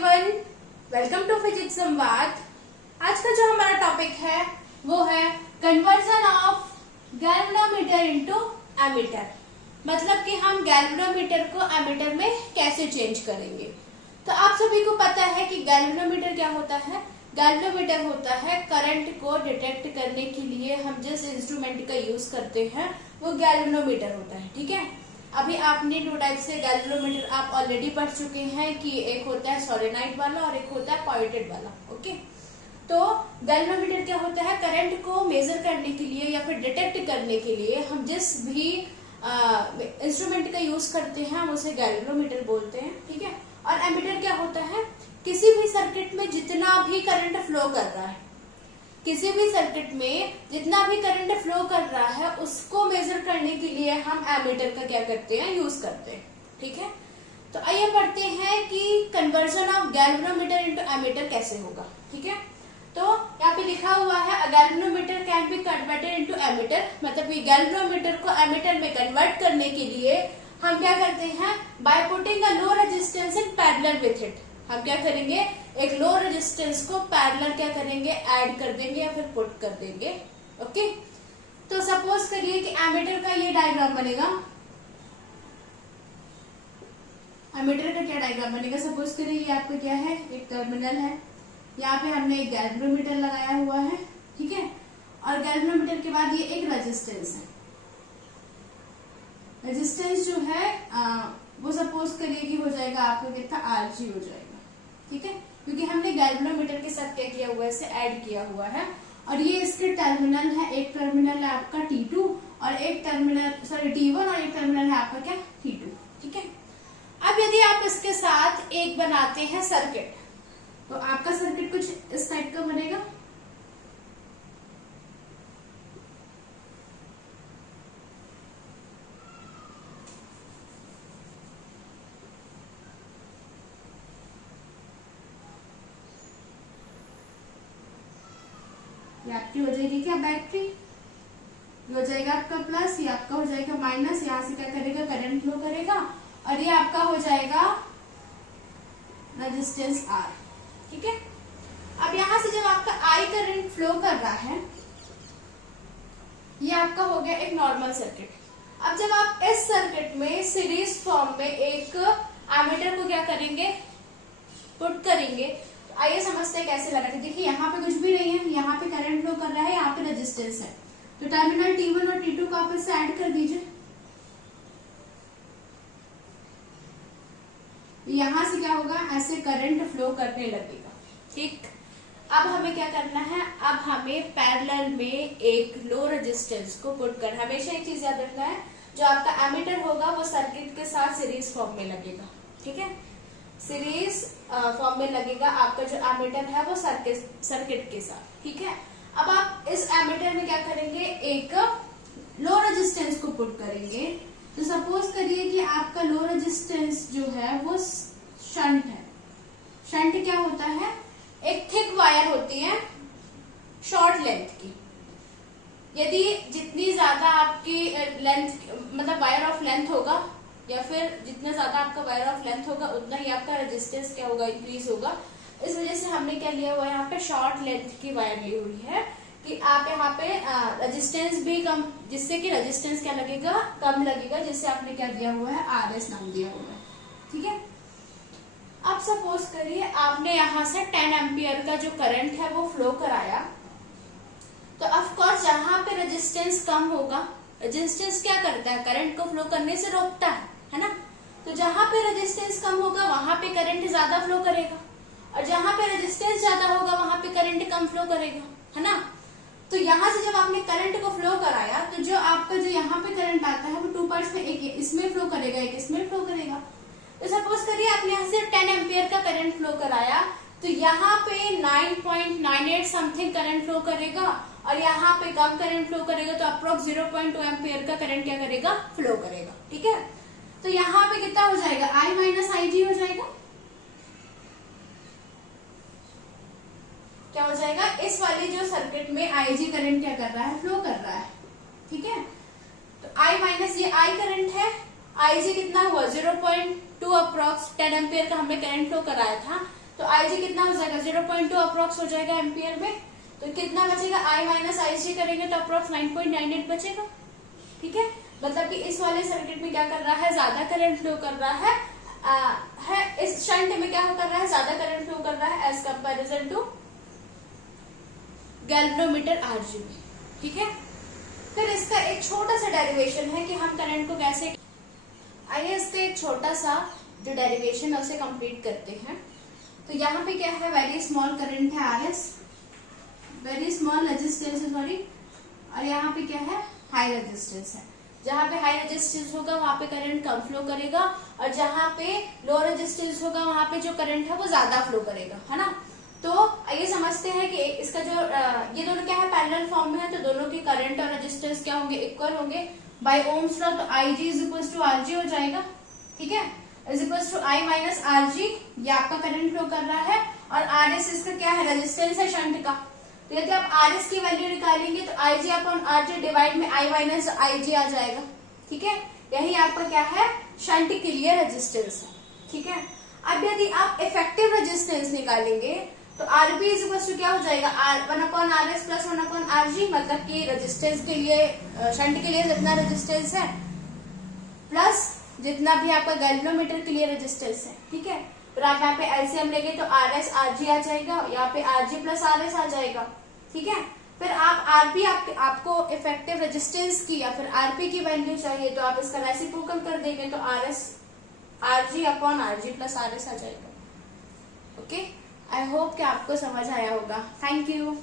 Everyone, welcome to physics संवाद। आज का जो हमारा टॉपिक है वो है conversion of galvanometer into ammeter. मतलब कि हम गैल्वेनोमीटर को एमीटर में कैसे चेंज करेंगे। तो आप सभी को पता है कि गैल्वेनोमीटर क्या होता है। गैल्वेनोमीटर होता है करंट को डिटेक्ट करने के लिए हम जिस इंस्ट्रूमेंट का यूज करते हैं वो गैल्वेनोमीटर होता है। ठीक है, अभी आपने दो टाइप से गैल्वेनोमीटर आप ऑलरेडी पढ़ चुके हैं कि एक होता है सोलेनॉइड वाला और एक होता है पॉइंटेड वाला। ओके, तो गैल्वेनोमीटर क्या होता है, करंट को मेजर करने के लिए या फिर डिटेक्ट करने के लिए हम जिस भी इंस्ट्रूमेंट का यूज करते हैं हम उसे गैल्वेनोमीटर बोलते हैं। ठीक है, और एमीटर क्या होता है, किसी भी सर्किट में जितना भी करंट फ्लो कर रहा है, किसी भी सर्किट में जितना भी करंट फ्लो कर रहा है उसको मेजर करने के लिए हम एमीटर का क्या करते हैं, यूज करते हैं। ठीक है, तो आइए पढ़ते हैं कि conversion of galvanometer into ammeter कैसे होगा। ठीक है, तो यहाँ पे लिखा हुआ है galvanometer can be converted into ammeter. मतलब ये गैल्वेनोमीटर को एमीटर में कन्वर्ट करने के लिए हम क्या करते हैं, by putting a low resistance in parallel with it. हम क्या करेंगे, एक लो रेजिस्टेंस को पैरेलल क्या करेंगे, ऐड कर देंगे या फिर पुट कर देंगे। ओके, तो सपोज करिए कि एमीटर का ये डायग्राम बनेगा। एमीटर का क्या डायग्राम बनेगा, सपोज करिए ये आपका क्या है, एक टर्मिनल है, यहाँ पे हमने एक गैल्वेनोमीटर लगाया हुआ है। ठीक है, और गैल्वेनोमीटर के बाद ये एक रेजिस्टेंस है। रेजिस्टेंस जो है वो सपोज करिए कि हो जाएगा आपका कितना, आरजी हो जाएगा। ठीक है, क्योंकि हमने गैल्वेनोमीटर के साथ क्या किया हुआ है, इसे ऐड किया हुआ है। और ये इसके टर्मिनल है, एक टर्मिनल है आपका T2 और एक टर्मिनल T1 और एक टर्मिनल है आपका क्या, T2। ठीक है, अब यदि आप इसके साथ एक बनाते हैं सर्किट, तो आपका सर्किट कुछ इस टाइप का बनेगा। ये आपकी हो जाएगी क्या, बैटरी। ये हो जाएगा आपका प्लस, ये आपका हो जाएगा माइनस। यहाँ से क्या करेगा, करंट फ्लो करेगा। और ये आपका हो जाएगा रेजिस्टेंस R। ठीक है, अब यहाँ से जब आपका I करंट फ्लो कर रहा है, ये आपका हो गया एक नॉर्मल सर्किट। अब जब आप इस सर्किट में सीरीज फॉर्म में एक एमीटर को क्या करेंगे, पुट करेंगे। आइए समझते हैं कैसे लगाते हैं। देखिए यहाँ पे कुछ भी नहीं है, यहाँ पे करंट फ्लो कर रहा है, यहाँ पे रेजिस्टेंस है। तो टर्मिनल T1 और T2 को आपस से ऐड कर दीजिए। यहाँ से क्या होगा, ऐसे करंट फ्लो करने लगेगा। ठीक, अब हमें क्या करना है, अब हमें पैरेलल में एक लो रेजिस्टेंस को पुट कर, हमेशा एक चीज याद रखना है, जो आपका एमीटर होगा वो सर्किट के साथ सीरीज फॉर्म में लगेगा। ठीक है, सीरीज फॉर्म में लगेगा आपका जो एमीटर है वो सर्किट के साथ। ठीक है, अब आप इस एमीटर में क्या करेंगे, एक लो रेजिस्टेंस को पुट करेंगे। तो सपोज करिए कि आपका लो रेजिस्टेंस जो है वो शंट है। शंट क्या होता है, एक थिक वायर होती है शॉर्ट लेंथ की। यदि जितनी ज्यादा आपकी लेंथ, मतलब वायर ऑफ लेंथ होगा, या फिर जितना ज्यादा आपका वायर ऑफ लेंथ होगा उतना ही आपका रेजिस्टेंस क्या होगा, इंक्रीज होगा। इस वजह से हमने क्या लिया हुआ है, यहाँ पे शॉर्ट लेंथ की वायर ली हुई है कि आप यहाँ पे रेजिस्टेंस भी कम, जिससे कि रेजिस्टेंस क्या लगेगा, कम लगेगा, जिससे आपने क्या दिया हुआ है, RS नाम दिया हुआ है। ठीक है, अब सपोज करिए आपने यहाँ से 10 एम्पियर का जो करंट है वो फ्लो कराया। तो ऑफकोर्स जहां पे रेजिस्टेंस कम होगा, रेजिस्टेंस क्या करता है, करंट को फ्लो करने से रोकता है ना। तो जहां पे रेजिस्टेंस कम होगा वहां पे करंट ज्यादा फ्लो करेगा, और जहां पे रेजिस्टेंस ज्यादा होगा वहां पे करंट कम फ्लो करेगा, है ना। तो यहाँ से जब आपने करंट को फ्लो कराया, तो जो आपका जो यहाँ पे करंट आता है वो 2 पार्ट्स में, एक इसमें फ्लो करेगा, एक इसमें फ्लो करेगा। तो सपोज करिए आपने यहाँ से 10 एम्पियर का करंट फ्लो कराया, तो यहाँ पे 9.98 समथिंग करंट फ्लो करेगा, और यहाँ पे कम करंट फ्लो करेगा, तो अप्रोक्स 0.2 एम्पियर का करंट क्या करेगा, फ्लो करेगा। ठीक है, तो यहाँ पे कितना हो जाएगा, I माइनस IG हो जाएगा। क्या हो जाएगा, इस वाली जो सर्किट में IG करंट क्या कर रहा है, फ्लो कर रहा है। ठीक है, तो I माइनस ये I करंट है, IG कितना हुआ, 0.2 अप्रोक्स 10 एम्पियर का हमने करंट फ्लो कराया था। तो IG कितना हो जाएगा 0.2 अप्रोक्स हो जाएगा एम्पियर में। तो कितना बचेगा, I माइनस IG करेंगे तो अप्रोक्स 9.98 बचेगा। ठीक है, मतलब कि इस वाले सर्किट में क्या कर रहा है, ज्यादा करंट फ्लो कर रहा है इस शंट में क्या कर रहा है, ज्यादा करंट फ्लो कर रहा है as comparison to galvanometer RG में। ठीक है, फिर इसका एक छोटा सा डेरिवेशन है कि हम करंट को कैसे, आइए इसका एक छोटा सा जो डेरिवेशन है उसे कंप्लीट करते हैं। तो यहाँ पे क्या है, वेरी स्मॉल करंट है RS, वेरी स्मॉल रेजिस्टेंस है सॉरी, और यहाँ पे क्या है, हाई रेजिस्टेंस है। जहाँ पे हाई रेजिस्टेंस होगा वहां पे करंट कम फ्लो करेगा, और जहाँ पे लो रेजिस्टेंस होगा वहां पे जो करंट है वो ज्यादा फ्लो करेगा, है ना। तो ये समझते हैं कि इसका जो ये दोनों क्या है, पैरेलल फॉर्म में है, तो दोनों के करंट और रेजिस्टेंस क्या होंगे, इक्वल होंगे बाय ओम्स लॉ। तो IG is equal to RG हो जाएगा। ठीक है, is equal to I minus RG, ये आपका करंट फ्लो कर रहा है, और RS इसका क्या है, रेजिस्टेंस है शंट का। तो यदि आप RS की वैल्यू निकालेंगे तो IG अपॉन RG डिवाइड में I माइनस IG आ जाएगा। ठीक है, यही आपका क्या है, शंट के लिए रेजिस्टेंस है। ठीक है, अब यदि आप इफेक्टिव रेजिस्टेंस निकालेंगे तो RB इज इक्वल टू क्या हो जाएगा, 1 upon RS plus 1 upon RG, मतलब कि रेजिस्टेंस के लिए, शंट के लिए जितना रेजिस्टेंस है प्लस जितना भी आपका गैल्वेनोमीटर के लिए रेजिस्टेंस है। ठीक है, फिर आप यहाँ पे एलसीएम लेंगे तो RS RG आ जाएगा, यहाँ पे RG प्लस RS आ जाएगा। ठीक है, फिर आप RP आपको इफेक्टिव रेजिस्टेंस की या फिर RP की वैल्यू चाहिए तो आप इसका रेसिप्रोकल कर देंगे तो RS RG upon RG plus RS आ जाएगा। ओके, आई होप कि आपको समझ आया होगा। Thank you.